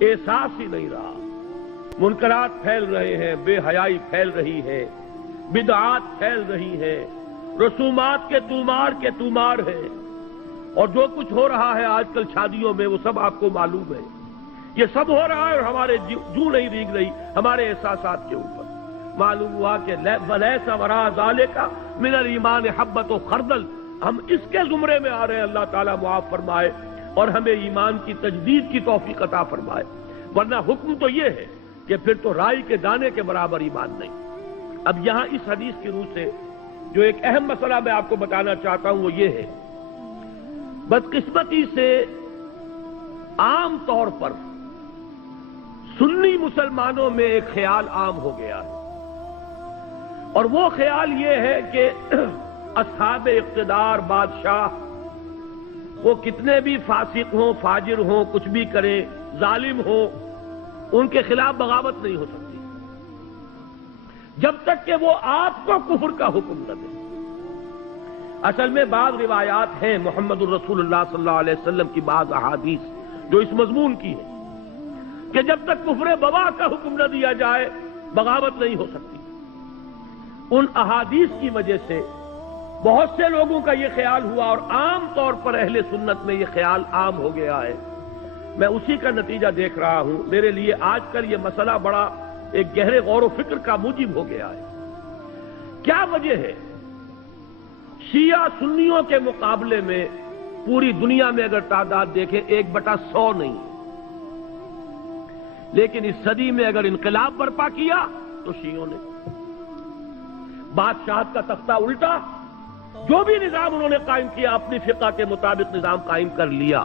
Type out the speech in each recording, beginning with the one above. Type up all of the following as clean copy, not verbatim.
احساس ہی نہیں رہا. منکرات پھیل رہے ہیں، بے حیائی پھیل رہی ہے، بدعات پھیل رہی ہیں، رسومات کے تومار ہے، اور جو کچھ ہو رہا ہے آج کل شادیوں میں وہ سب آپ کو معلوم ہے. یہ سب ہو رہا ہے اور ہمارے جو نہیں ریگ رہی ہمارے احساسات کے اوپر. معلوم ہوا کہ وَلَيْسَ وَرَاءَ ذَلِكَ مِنَ الْإِيمَانِ حَبَّةُ خَرْدَلٍ. ہم اس کے زمرے میں آ رہے ہیں. اللہ تعالیٰ معاف فرمائے اور ہمیں ایمان کی تجدید کی توفیق عطا فرمائے. ورنہ حکم تو یہ ہے کہ پھر تو رائی کے دانے کے برابر ایمان نہیں. اب یہاں اس حدیث کی روح سے جو ایک اہم مسئلہ میں آپ کو بتانا چاہتا ہوں وہ یہ ہے، بدقسمتی سے عام طور پر سنی مسلمانوں میں ایک خیال عام ہو گیا ہے، اور وہ خیال یہ ہے کہ اصحاب اقتدار بادشاہ وہ کتنے بھی فاسق ہوں، فاجر ہوں، کچھ بھی کریں، ظالم ہوں، ان کے خلاف بغاوت نہیں ہو سکتی جب تک کہ وہ آپ کو کفر کا حکم نہ دے. اصل میں بعض روایات ہیں محمد الرسول اللہ صلی اللہ علیہ وسلم کی، بعض احادیث جو اس مضمون کی ہے کہ جب تک کفر بواح کا حکم نہ دیا جائے بغاوت نہیں ہو سکتی. ان احادیث کی وجہ سے بہت سے لوگوں کا یہ خیال ہوا، اور عام طور پر اہل سنت میں یہ خیال عام ہو گیا ہے. میں اسی کا نتیجہ دیکھ رہا ہوں. میرے لیے آج کل یہ مسئلہ بڑا ایک گہرے غور و فکر کا موجب ہو گیا ہے. کیا وجہ ہے؟ شیعہ سنیوں کے مقابلے میں پوری دنیا میں اگر تعداد دیکھیں 1/100 نہیں، لیکن اس صدی میں اگر انقلاب برپا کیا تو شیعوں نے. بادشاہت کا تختہ الٹا، جو بھی نظام انہوں نے قائم کیا اپنی فقہ کے مطابق نظام قائم کر لیا.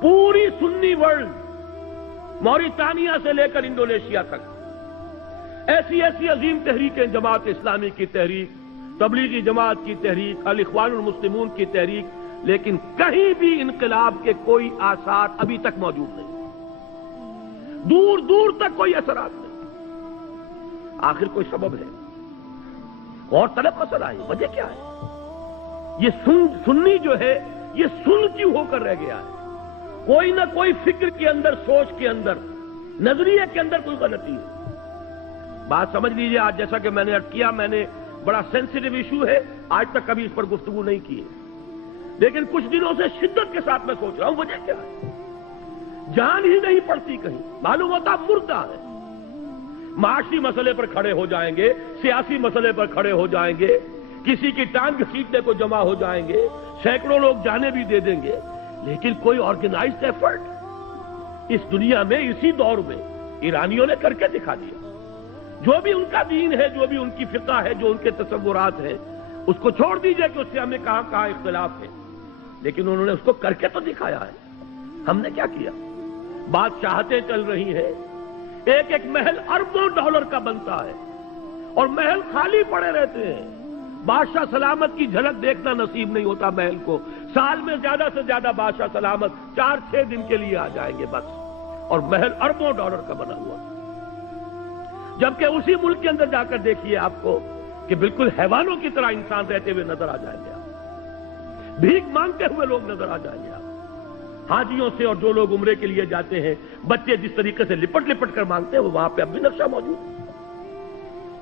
پوری سنی ورلڈ، موریتانیہ سے لے کر انڈونیشیا تک ایسی ایسی عظیم تحریکیں، جماعت اسلامی کی تحریک، تبلیغی جماعت کی تحریک، الاخوان المسلمون کی تحریک، لیکن کہیں بھی انقلاب کے کوئی آثار ابھی تک موجود نہیں، دور دور تک کوئی اثرات نہیں. آخر کوئی سبب ہے؟ اور طلب مسئلہ ہے. وجہ کیا ہے؟ یہ سنی جو ہے یہ سن کیوں ہو کر رہ گیا ہے؟ کوئی نہ کوئی فکر کے اندر، سوچ کے اندر، نظریے کے اندر کوئی غلطی ہے. بات سمجھ لیجئے. آج جیسا کہ میں نے عرض کیا، میں نے بڑا سینسیٹیو ایشو ہے، آج تک کبھی اس پر گفتگو نہیں کی ہے، لیکن کچھ دنوں سے شدت کے ساتھ میں سوچ رہا ہوں وجہ کیا ہے. جان ہی نہیں پڑتی، کہیں معلوم ہوتا مردہ ہے. معاشی مسئلے پر کھڑے ہو جائیں گے، سیاسی مسئلے پر کھڑے ہو جائیں گے، کسی کی ٹانگ گھسیٹنے کو جمع ہو جائیں گے، سینکڑوں لوگ جانے بھی دے دیں گے، لیکن کوئی آرگنائزڈ ایفرٹ اس دنیا میں اسی دور میں ایرانیوں نے کر کے دکھا دیا. جو بھی ان کا دین ہے، جو بھی ان کی فقہ ہے، جو ان کے تصورات ہیں، اس کو چھوڑ دیجئے کہ اس سے ہمیں کہاں کہاں اختلاف ہے، لیکن انہوں نے اس کو کر کے تو دکھایا ہے. ہم نے کیا کیا؟ بادشاہتیں چل رہی ہیں، ایک ایک محل اربوں ڈالر کا بنتا ہے اور محل خالی پڑے رہتے ہیں. بادشاہ سلامت کی جھلک دیکھنا نصیب نہیں ہوتا محل کو. سال میں زیادہ سے زیادہ بادشاہ سلامت 4-6 دن کے لیے آ جائیں گے بس، اور محل اربوں ڈالر کا بنا ہوا. جبکہ اسی ملک کے اندر جا کر دیکھیے آپ کو کہ بالکل حیوانوں کی طرح انسان رہتے ہوئے نظر آ جائیں گے. آپ بھیک مانگتے ہوئے لوگ نظر آ جائیں گے. آپ حاجیوں سے، اور جو لوگ عمرے کے لیے جاتے ہیں، بچے جس طریقے سے لپٹ لپٹ کر مانگتے ہیں، وہ وہاں پہ اب بھی نقشہ موجود ہے.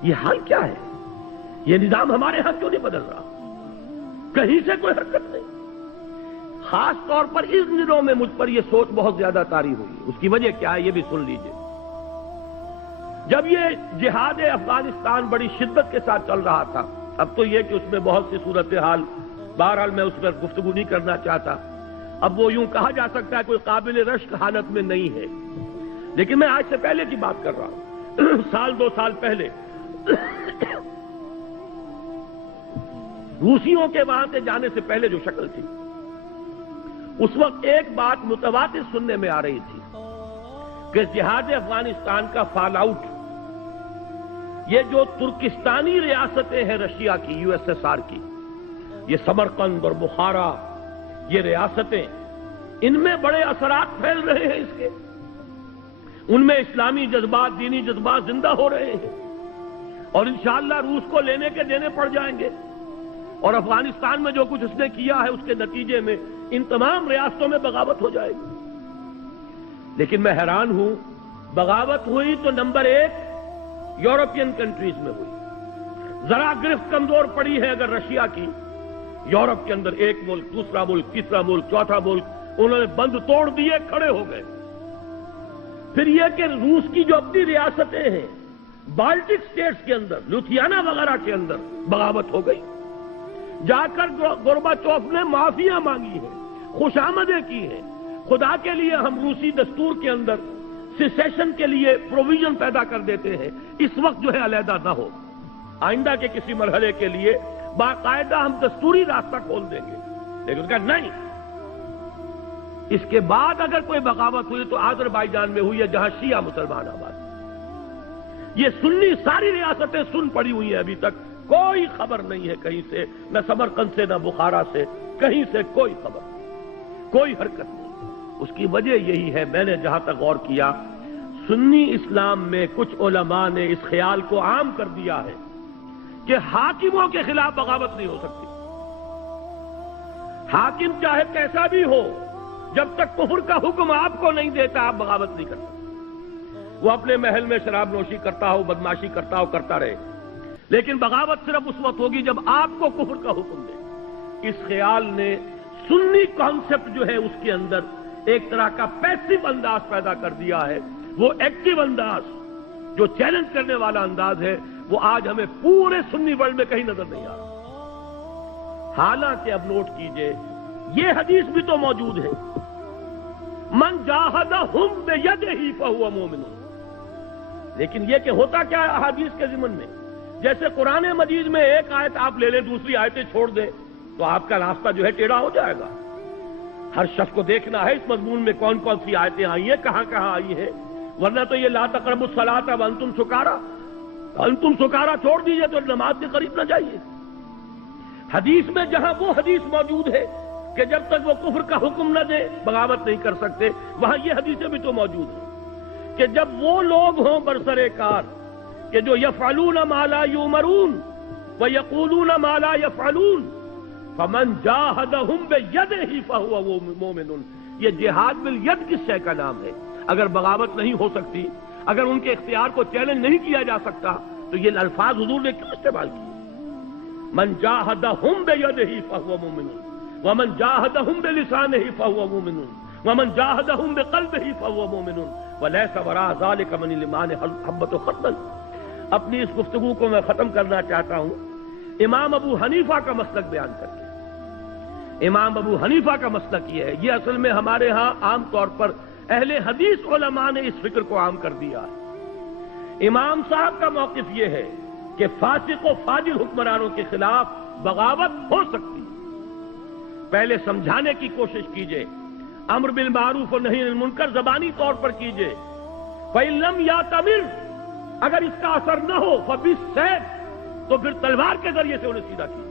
یہ حال کیا ہے؟ یہ نظام ہمارے ہاں کیوں نہیں بدل رہا؟ کہیں سے کوئی حرکت نہیں. خاص طور پر اس دنوں میں مجھ پر یہ سوچ بہت زیادہ طاری ہوئی. اس کی وجہ کیا ہے یہ بھی سن لیجئے. جب یہ جہاد افغانستان بڑی شدت کے ساتھ چل رہا تھا، اب تو یہ کہ اس میں بہت سی صورتحال، بہرحال میں اس پر گفتگو نہیں کرنا چاہتا. اب وہ یوں کہا جا سکتا ہے کوئی قابل رشک حالت میں نہیں ہے، لیکن میں آج سے پہلے کی بات کر رہا ہوں. سال 2 سال پہلے روسیوں کے وہاں سے جانے سے پہلے جو شکل تھی، اس وقت ایک بات متواتر سننے میں آ رہی تھی کہ جہاد افغانستان کا فال آؤٹ، یہ جو ترکستانی ریاستیں ہیں رشیا کی، USSR کی، یہ سمرقند اور بخارا، یہ ریاستیں، ان میں بڑے اثرات پھیل رہے ہیں اس کے. ان میں اسلامی جذبات، دینی جذبات زندہ ہو رہے ہیں، اور انشاءاللہ روس کو لینے کے دینے پڑ جائیں گے. اور افغانستان میں جو کچھ اس نے کیا ہے اس کے نتیجے میں ان تمام ریاستوں میں بغاوت ہو جائے گی. لیکن میں حیران ہوں، بغاوت ہوئی تو نمبر 1 یورپین کنٹریز میں ہوئی، ذرا گرفت کمزور پڑی ہے اگر رشیا کی، یورپ کے اندر ایک ملک، دوسرا ملک، تیسرا ملک، چوتھا ملک، انہوں نے بند توڑ دیے، کھڑے ہو گئے۔ پھر یہ کہ روس کی جو اپنی ریاستیں ہیں، بالٹک سٹیٹس کے اندر، لوتھیانا وغیرہ کے اندر بغاوت ہو گئی، جا کر گورباچوف نے معافیاں مانگی ہیں، خوشامدیں کی ہیں، خدا کے لیے ہم روسی دستور کے اندر سیسیشن کے لیے پروویژن پیدا کر دیتے ہیں، اس وقت جو ہے علیحدہ نہ ہو، آئندہ کے کسی مرحلے کے لیے باقاعدہ ہم دستوری راستہ کھول دیں گے، لیکن اس کا نہیں۔ اس کے بعد اگر کوئی بغاوت ہوئی تو آذربائیجان میں ہوئی ہے، جہاں شیعہ مسلمان آباد، یہ سنی ساری ریاستیں سن پڑی ہوئی ہیں، ابھی تک کوئی خبر نہیں ہے کہیں سے، نہ سمرقند سے، نہ بخارا سے، کہیں سے کوئی خبر نہیں، کوئی حرکت نہیں۔ اس کی وجہ یہی ہے، میں نے جہاں تک غور کیا، سنی اسلام میں کچھ علماء نے اس خیال کو عام کر دیا ہے کہ حاکموں کے خلاف بغاوت نہیں ہو سکتی، حاکم چاہے کیسا بھی ہو، جب تک کفر کا حکم آپ کو نہیں دیتا آپ بغاوت نہیں کر سکتے، وہ اپنے محل میں شراب نوشی کرتا ہو، بدماشی کرتا ہو، کرتا رہے، لیکن بغاوت صرف اس وقت ہوگی جب آپ کو کفر کا حکم دے۔ اس خیال نے سنی کانسیپٹ جو ہے اس کے اندر ایک طرح کا پیسو انداز پیدا کر دیا ہے، وہ ایکٹیو انداز جو چیلنج کرنے والا انداز ہے وہ آج ہمیں پورے سنی ورلڈ میں کہیں نظر نہیں آ رہا۔ حالانکہ اب نوٹ کیجئے، یہ حدیث بھی تو موجود ہے، من جاہدہم بیدہ فہو مومن، لیکن یہ کہ ہوتا کیا ہے احادیث کے ضمن میں، جیسے قرآن مجید میں ایک آیت آپ لے لیں، دوسری آیتیں چھوڑ دیں تو آپ کا راستہ جو ہے ٹیڑھا ہو جائے گا۔ ہر شخص کو دیکھنا ہے اس مضمون میں کون کون سی آیتیں آئی ہیں، کہاں کہاں آئی ہیں، ورنہ تو یہ لا تقربوا الصلاۃ وانتم سکارا، انتم سکارا چھوڑ دیجئے تو نماز کے قریب نہ جائیے۔ حدیث میں جہاں وہ حدیث موجود ہے کہ جب تک وہ کفر کا حکم نہ دے بغاوت نہیں کر سکتے، وہاں یہ حدیثیں بھی تو موجود ہیں کہ جب وہ لوگ ہوں برسر کار کہ جو یفعلون ما لا یؤمرون ویقولون ما لا یفعلون فمن جاہدہم بیدہ فہو مومن، یہ جہاد بالید کس شے کا نام ہے؟ اگر بغاوت نہیں ہو سکتی، اگر ان کے اختیار کو چیلنج نہیں کیا جا سکتا تو یہ الفاظ حضور نے کیوں استعمال کیے؟ من جاہدہم بیدہ فہو مومن ومن جاہدہم بلسانہ فہو مومن ومن جاہدہم بقلبہ فہو مومن ولیس وراء ذلک من الایمان حبۃ خردل۔ اپنی اس گفتگو کو میں ختم کرنا چاہتا ہوں امام ابو حنیفہ کا مسلک بیان کر کے۔ امام ابو حنیفہ کا مسلک یہ ہے، یہ اصل میں ہمارے ہاں عام طور پر اہل حدیث علماء نے اس فکر کو عام کر دیا ہے۔ امام صاحب کا موقف یہ ہے کہ فاسق و فاجر حکمرانوں کے خلاف بغاوت ہو سکتی، پہلے سمجھانے کی کوشش کیجئے، امر بالمعروف و نہی عن المنکر زبانی طور پر کیجئے، فَإِن لَمْ يَأْتَمِرْ، اگر اس کا اثر نہ ہو فَبِالسَّيْفِ، تو پھر تلوار کے ذریعے سے انہیں سیدھا کیجئے۔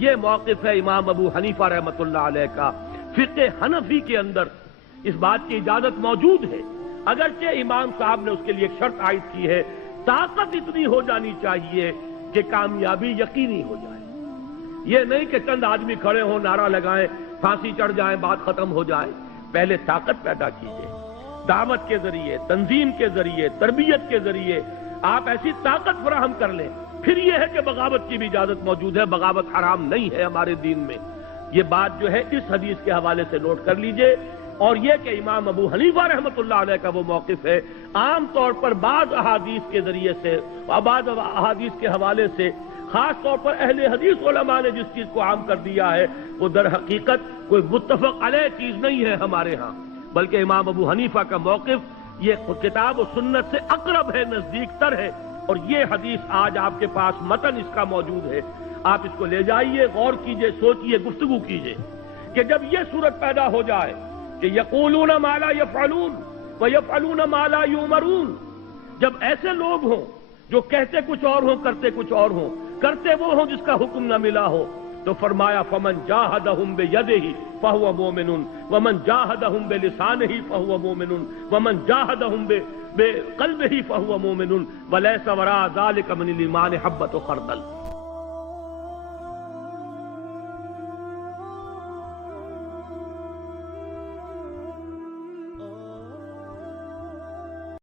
یہ موقف ہے امام ابو حنیفہ رحمۃ اللہ علیہ کا۔ فقہ حنفی کے اندر اس بات کی اجازت موجود ہے، اگرچہ امام صاحب نے اس کے لیے ایک شرط عائد کی ہے، طاقت اتنی ہو جانی چاہیے کہ کامیابی یقینی ہو جائے، یہ نہیں کہ چند آدمی کھڑے ہوں، نعرہ لگائیں، پھانسی چڑھ جائیں، بات ختم ہو جائے۔ پہلے طاقت پیدا کیجیے، دعوت کے ذریعے، تنظیم کے ذریعے، تربیت کے ذریعے آپ ایسی طاقت فراہم کر لیں، پھر یہ ہے کہ بغاوت کی بھی اجازت موجود ہے، بغاوت حرام نہیں ہے ہمارے دین میں۔ یہ بات جو ہے اس حدیث کے حوالے سے نوٹ کر لیجئے، اور یہ کہ امام ابو حنیفہ رحمۃ اللہ علیہ کا وہ موقف ہے، عام طور پر بعض احادیث کے ذریعے سے اور بعض احادیث کے حوالے سے خاص طور پر اہل حدیث علماء نے جس چیز کو عام کر دیا ہے وہ در حقیقت کوئی متفق علیہ چیز نہیں ہے ہمارے ہاں، بلکہ امام ابو حنیفہ کا موقف یہ کتاب و سنت سے اقرب ہے، نزدیک تر ہے، اور یہ حدیث آج آپ کے پاس متن اس کا موجود ہے، آپ اس کو لے جائیے، غور کیجئے، سوچئے، گفتگو کیجئے کہ جب یہ صورت پیدا ہو جائے کہ یقولون ما لا یفعلون ویفعلون ما لا یؤمرون، جب ایسے لوگ ہوں جو کہتے کچھ اور ہوں، کرتے کچھ اور ہوں، کرتے وہ ہوں جس کا حکم نہ ملا ہو، تو فرمایا فمن جاہدہم بیدہ فہو مومن ومن جاہدہم بلسانہ فہو مومن ومن جاہدہم بقلبہ فہو مومن ولیس وراء ذلک من الایمان حبۃ خردل۔